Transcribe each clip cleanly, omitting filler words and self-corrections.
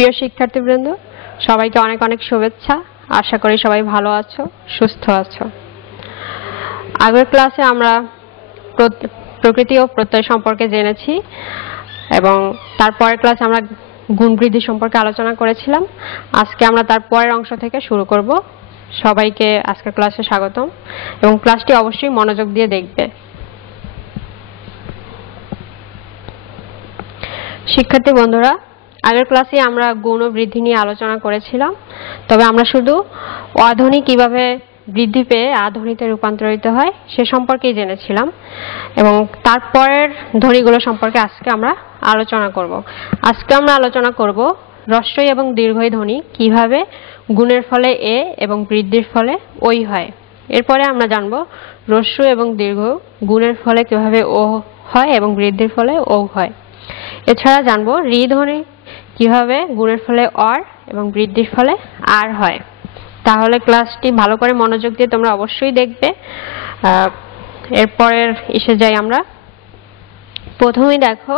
প্রিয় শিক্ষার্থীবৃন্দ, সবাইকে অনেক অনেক শুভেচ্ছা। আশা করি সবাই ভালো আছো, সুস্থ আছো। আগের ক্লাসে আমরা প্রকৃতি ও প্রত্যয় সম্পর্কে জেনেছি এবং তারপরের ক্লাসে আমরা গুণ বৃদ্ধি সম্পর্কে আলোচনা করেছিলাম। আজকে আমরা তার পরের অংশ থেকে শুরু করব। সবাইকে আজকের ক্লাসে স্বাগতম এবং ক্লাসটি অবশ্যই মনোযোগ দিয়ে দেখবে। শিক্ষার্থী বন্ধুরা, আগের ক্লাসে আমরা গুণ ও বৃদ্ধি নিয়ে আলোচনা করেছিলাম, তবে আমরা শুধু অধ্বনি কিভাবে বৃদ্ধি পেয়ে আধ্বনিতে রূপান্তরিত হয় সে সম্পর্কেই জেনেছিলাম এবং তারপরের ধ্বনিগুলো সম্পর্কে আজকে আমরা আলোচনা করব। আজকে আমরা আলোচনা করব হ্রস্বই এবং দীর্ঘই ধ্বনি কিভাবে গুণের ফলে এ এবং বৃদ্ধির ফলে ওই হয়। এরপরে আমরা জানব হ্রস্ব এবং দীর্ঘ গুণের ফলে কিভাবে ও হয় এবং বৃদ্ধির ফলে ও হয়। এছাড়া জানবো ঋ ধ্বনি কিভাবে গুণের ফলে অর এবং বৃদ্ধির ফলে আর হয়। তাহলে ক্লাসটি ভালো করে মনোযোগ দিয়ে তোমরা অবশ্যই দেখবে। এরপরের এসে যাই আমরা। প্রথমেই দেখো,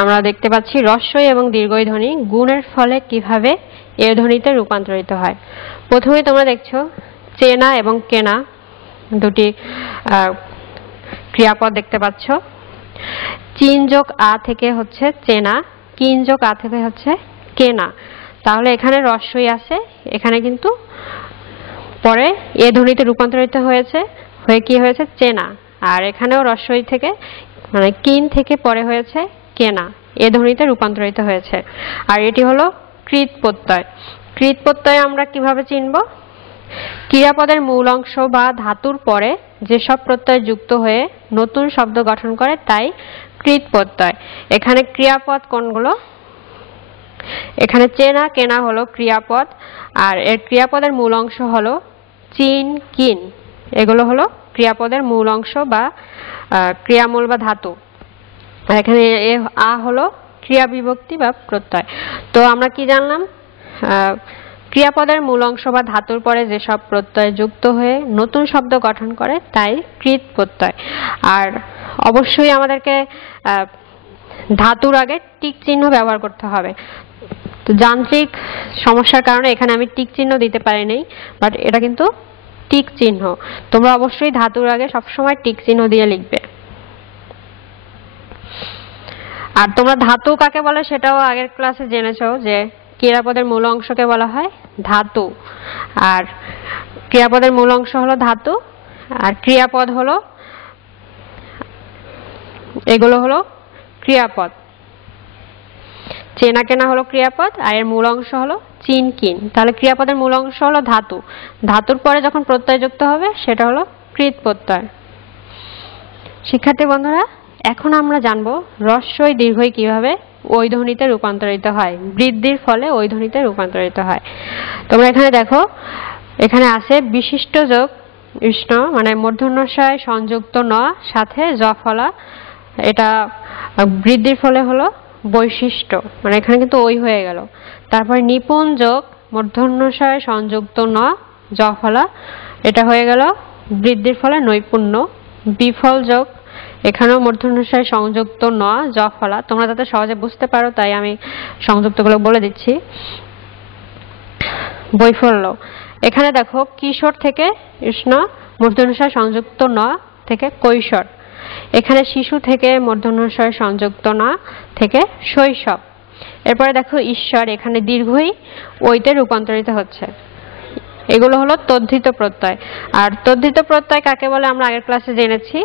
আমরা দেখতে পাচ্ছি হ্রস্বই এবং দীর্ঘই ধ্বনি গুণের ফলে কিভাবে এ ধ্বনিতে রূপান্তরিত হয়। প্রথমেই তোমরা দেখছো চেনা এবং কেনা দুটি ক্রিয়াপদ দেখতে পাচ্ছ। চিন যোগ আ থেকে হচ্ছে চেনা, কিন যোগ আ থেকে হচ্ছে কেনা। তাহলে এখানে হ্রস্বই আছে, এখানে কিন্তু পরে এ ধ্বনিতে রূপান্তরিত হয়েছে, হয়ে কি হয়েছে চেনা। আর এখানেও হ্রস্বই থেকে মানে কিন থেকে পরে হয়েছে কেনা, এ ধ্বনিতে রূপান্তরিত হয়েছে। আর এটি হলো কৃৎ প্রত্যয়। কৃৎ প্রত্যয় আমরা কিভাবে চিনব? ক্রিয়াপদের মূল অংশ বা ধাতুর পরে যেসব প্রত্যয় যুক্ত হয়ে নতুন শব্দ গঠন করে তাই কৃৎ প্রত্যয়। এখানে ক্রিয়াপদ কোনগুলো? এখানে চেনা কেনা হলো ক্রিয়াপদ, আর এর ক্রিয়াপদের মূল অংশ হলো চিন কিন। এগুলো হলো ক্রিয়াপদের মূল অংশ বা ক্রিয়ামূল বা ধাতু। আর এখানে আ হলো ক্রিয়া বিভক্তি বা প্রত্যয়। তো আমরা কি জানলাম? ক্রিয়াপদের মূল অংশ বা ধাতুর পরে যেসব প্রত্যয় যুক্ত হয়ে নতুন শব্দ গঠন করে তাই কৃৎ প্রত্যয়। আর অবশ্যই আমাদেরকে ধাতুর আগে টিক চিহ্ন ব্যবহার করতে হবে। তো যান্ত্রিক সমস্যার কারণে এখানে আমি টিক চিহ্ন দিতে পারিনি, বাট এটা কিন্তু টিক চিহ্ন। তোমরা অবশ্যই ধাতুর আগে সবসময় টিক চিহ্ন দিয়ে লিখবে। আর তোমরা ধাতু কাকে বলে সেটাও আগের ক্লাসে জেনেছো যে ক্রিয়াপদের মূল অংশকে বলা হয় ধাতু। আর ক্রিয়াপদের মূল অংশ হলো ধাতু, আর ক্রিয়াপদ হলো এগুলো হলো ক্রিয়াপদ। চেনা কেনা হলো ক্রিয়াপদ আর এর মূল অংশ হলো চিন কিন। তাহলে ক্রিয়াপদের মূল অংশ হলো ধাতু, ধাতুর পরে যখন প্রত্যয় যুক্ত হবে সেটা হলো কৃৎ প্রত্যয়। শিক্ষার্থী বন্ধুরা, এখন আমরা জানবো হ্রস্বই দীর্ঘই কিভাবে ওই ধ্বনিতে রূপান্তরিত হয়, বৃদ্ধির ফলে ওই ধ্বনিতে রূপান্তরিত হয়। তোমরা এখানে দেখো, এখানে আছে বিশিষ্ট যোগ ইষ্ণ মানে মূর্ধন্যস্বয় সংযুক্ত ন সাথে জ ফলা। এটা বৃদ্ধির ফলে হলো বৈশিষ্ট্য, মানে এখানে কিন্তু ওই হয়ে গেল। তারপর নিপুণ যোগ মূর্ধন্যস্বয় সংযুক্ত ন জ ফলা, এটা হয়ে গেল বৃদ্ধির ফলে নৈপুণ্য। বিফল যোগ এখানেও মূর্ধন্যস্বয় সংযুক্ত ন জ ফলা। তোমরা যাতে সহজে বুঝতে পারো তাই আমি সংযুক্তগুলো বলে দিচ্ছি। বৈফল্য, এখানে দেখো কিশোর থেকে কৃষ্ণ মূর্ধন্যস্বয় সংযুক্ত ন থেকে কৈশোর। এখানে শিশু থেকে মূর্ধন্যস্বয় সংযুক্ত ন থেকে শৈশব। এরপরে দেখো ঈশ্বর, এখানে দীর্ঘই ওইতে রূপান্তরিত হচ্ছে। এগুলো হলো তদ্ধিত প্রত্যয়। আর তদ্ধিত প্রত্যয় কাকে বলে আমরা আগের ক্লাসে জেনেছি।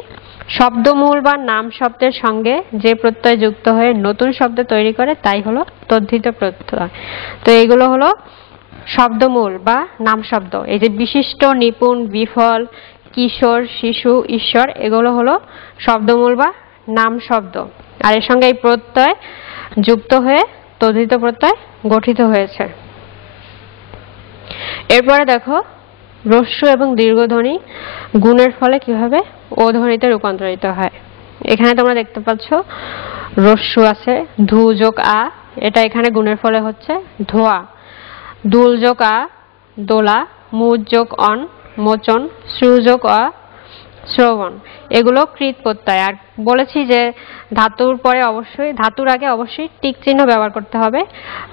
শব্দমূল বা নাম শব্দের সঙ্গে যে প্রত্যয় যুক্ত হয়ে নতুন শব্দ তৈরি করে তাই হলো তদ্ধিত প্রত্যয়। তো এগুলো হলো শব্দমূল বা নাম শব্দ। এই যে বিশিষ্ট, নিপুণ, বিফল, কিশোর, শিশু, ঈশ্বর, এগুলো হলো শব্দমূল বা নাম শব্দ। আর এর সঙ্গে এই প্রত্যয় যুক্ত হয়ে তদ্ধিত প্রত্যয় গঠিত হয়েছে। এরপরে দেখো হ্রস্ব এবং দীর্ঘ ধ্বনি গুণের ফলে কিভাবে ও ধ্বনিতে রূপান্তরিত হয়। এখানে তোমরা দেখতে পাচ্ছ হ্রস্ব আছে, ধু যোগ আ, এটা এখানে গুণের ফলে হচ্ছে ধোয়া। দুল যোগ আ, দোলা। মুজ যোগ অন, মোচন। শ্রু যোগ অ, শ্রবণ, এগুলো কৃৎ প্রত্যয়। আর বলেছি যে ধাতুর পরে অবশ্যই, ধাতুর আগে অবশ্যই টিক চিহ্ন ব্যবহার করতে হবে।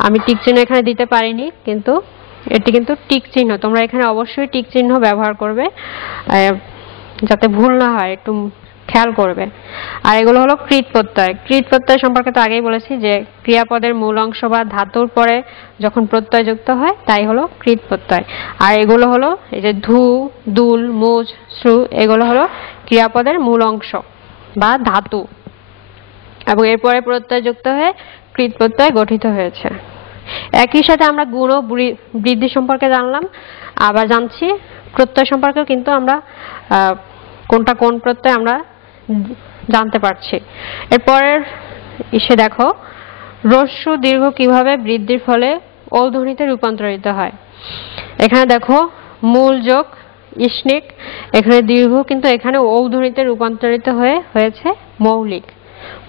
আমি টিক চিহ্ন এখানে দিতে পারিনি, কিন্তু এটি কিন্তু টিক চিহ্ন, তোমরা এখানে অবশ্যই টিক চিহ্ন ব্যবহার করবে যাতে ভুল না হয়, একটু খেয়াল করবে। আর এগুলো হলো কৃৎ প্রত্যয়। কৃৎ প্রত্যয় সম্পর্কে তো আগেই বলেছি যে ক্রিয়াপদের মূল অংশ বা ধাতুর পরে যখন প্রত্যয় যুক্ত হয় তাই হলো কৃৎ প্রত্যয়। আর এগুলো হলো এই যে ধু, দুল, মুজ, শ্রু, এগুলো হলো ক্রিয়াপদের মূল অংশ বা ধাতু, এবং এরপরে প্রত্যয় যুক্ত হয়ে কৃৎ প্রত্যয় গঠিত হয়েছে। একই সাথে আমরা গুণ ও বৃদ্ধি সম্পর্কে জানলাম, আবার জানছি প্রত্যয় সম্পর্কেও কিন্তু আমরা কোনটা কোন প্রত্যয় আমরা জানতে পারছি। এরপরের ইসে দেখো হ্রস্ব দীর্ঘ কিভাবে বৃদ্ধির ফলে ওল ধ্বনিতে রূপান্তরিত হয়। এখানে দেখো মূল যোগ ইষ্ণিক, এখানে দীর্ঘ কিন্তু এখানে ও ধ্বনিতে রূপান্তরিত হয়েছে মৌলিক।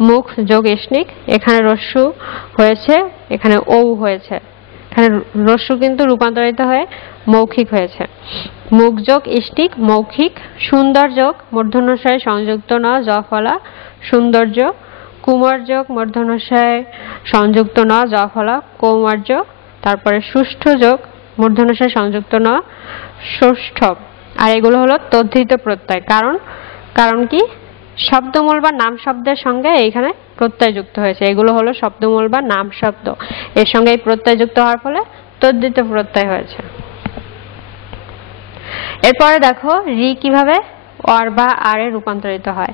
মুখ যোগ ইষ্ণিক, এখানে হ্রস্ব হয়েছে, এখানে ও হয়েছে, এখানে হ্রস্ব কিন্তু রূপান্তরিত হয়ে মৌখিক হয়েছে। মুখ যোগ ইষ্টিক মৌখিক। সুন্দর যোগ মূর্ধন্যশয় সংযুক্ত ন জ ফলা সৌন্দর্য। কুমার যোগ মূর্ধন্যশয় সংযুক্ত ন জ ফলা কৌমার্য। তারপরে সুষ্ঠ যোগ মূর্ধন্যশয় সংযুক্ত ন ষষ্ঠ। আর এগুলো হলো তদ্ধিত প্রত্যয়। কারণ কি শব্দমূল বা নাম শব্দের সঙ্গে এইখানে প্রত্যয় যুক্ত হয়েছে, এগুলো হলো শব্দমূল বা নাম শব্দ, এর সঙ্গে এই প্রত্যয় যুক্ত হওয়ার ফলে তদ্ধিত প্রত্যয় হয়েছে। এরপরে দেখো রি কিভাবে অর বা আর এ রূপান্তরিত হয়।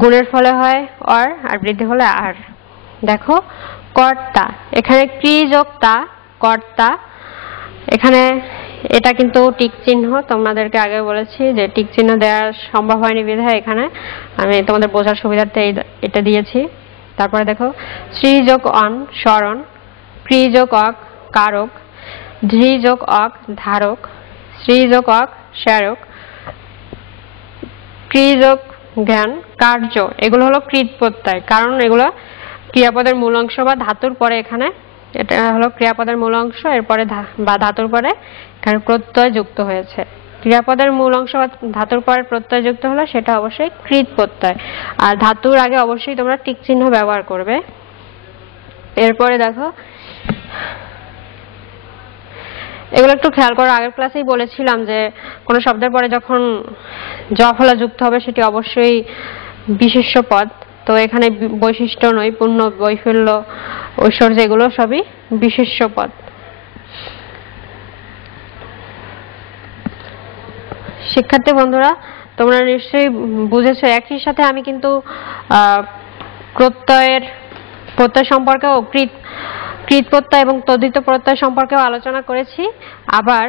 গুণের ফলে হয় অর, আর বৃদ্ধি হলে আর। দেখো কর্তা, এখানে ক্রি যোগ তা কর্তা, এখানে এটা কিন্তু টিক চিহ্ন, তোমাদেরকে আগে বলেছি যে টিক চিহ্ন দেওয়া সম্ভব হয়নি বিধায় এখানে আমি তোমাদের বোঝার সুবিধার্থে এটা দিয়েছি। তারপরে দেখো শ্রী যোগ অন স্মরণ, ক্রি যোগ অক কারক, ধৃ যোগ অক ধারক, শ্রী যোগ অক স্মারক, ক্রি যোগ জ্ঞান কার্য, এগুলো হলো কৃৎ প্রত্যয়। কারণ এগুলো ক্রিয়াপদের মূল অংশ বা ধাতুর পরে, এখানে এটা হলো ক্রিয়াপদের মূল অংশ, এরপরে বা ধাতুর পরে এখানে প্রত্যয় যুক্ত হয়েছে। ক্রিয়াপদের মূল অংশ বা ধাতুর পরে প্রত্যয় যুক্ত হলো সেটা অবশ্যই কৃৎ প্রত্যয়। আর ধাতুর আগে অবশ্যই তোমরা টিক চিহ্ন ব্যবহার করবে। এরপরে দেখো এগুলো একটু খেয়াল করো, আগের ক্লাসেই বলেছিলাম যে কোনো শব্দের পরে যখন জ ফলা যুক্ত হবে সেটি অবশ্যই বিশেষ্য পদ। তো এখানে বৈশিষ্ট্য, নৈপুণ্য, বৈফল্য, ঐশ্বর্য এগুলো সবই বিশেষ্য পদ। শিক্ষার্থী বন্ধুরা তোমরা নিশ্চয়ই বুঝেছো। একই সাথে আমি কিন্তু প্রত্যয় সম্পর্কে ও কৃৎ প্রত্যয় এবং তদ্ধিত প্রত্যয় সম্পর্কেও আলোচনা করেছি। আবার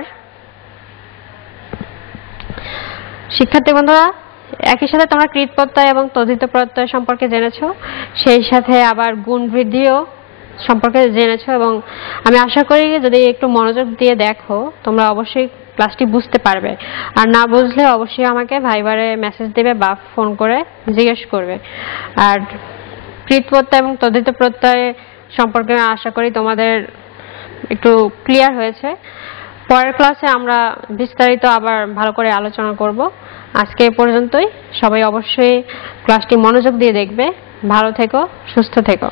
শিক্ষার্থী বন্ধুরা একই সাথে তোমরা কৃৎ প্রত্যয় এবং তদ্ধিত প্রত্যয় সম্পর্কে জেনেছো, সেই সাথে আবার গুণ বৃদ্ধিও সম্পর্কে জেনেছো, এবং আমি আশা করি যদি একটু মনোযোগ দিয়ে দেখো তোমরা অবশ্যই ক্লাসটি বুঝতে পারবে। আর না বুঝলে অবশ্যই আমাকে ভাইবারে মেসেজ দেবে বা ফোন করে জিজ্ঞেস করবে। আর কৃৎ প্রত্যয় এবং তদ্ধিত প্রত্যয় সম্পর্কে আশা করি তোমাদের একটু ক্লিয়ার হয়েছে। পরের ক্লাসে আমরা বিস্তারিত আবার ভালো করে আলোচনা করব। আজকে এ পর্যন্তই। সবাই অবশ্যই ক্লাসটি মনোযোগ দিয়ে দেখবে। ভালো থেকো, সুস্থ থেকো।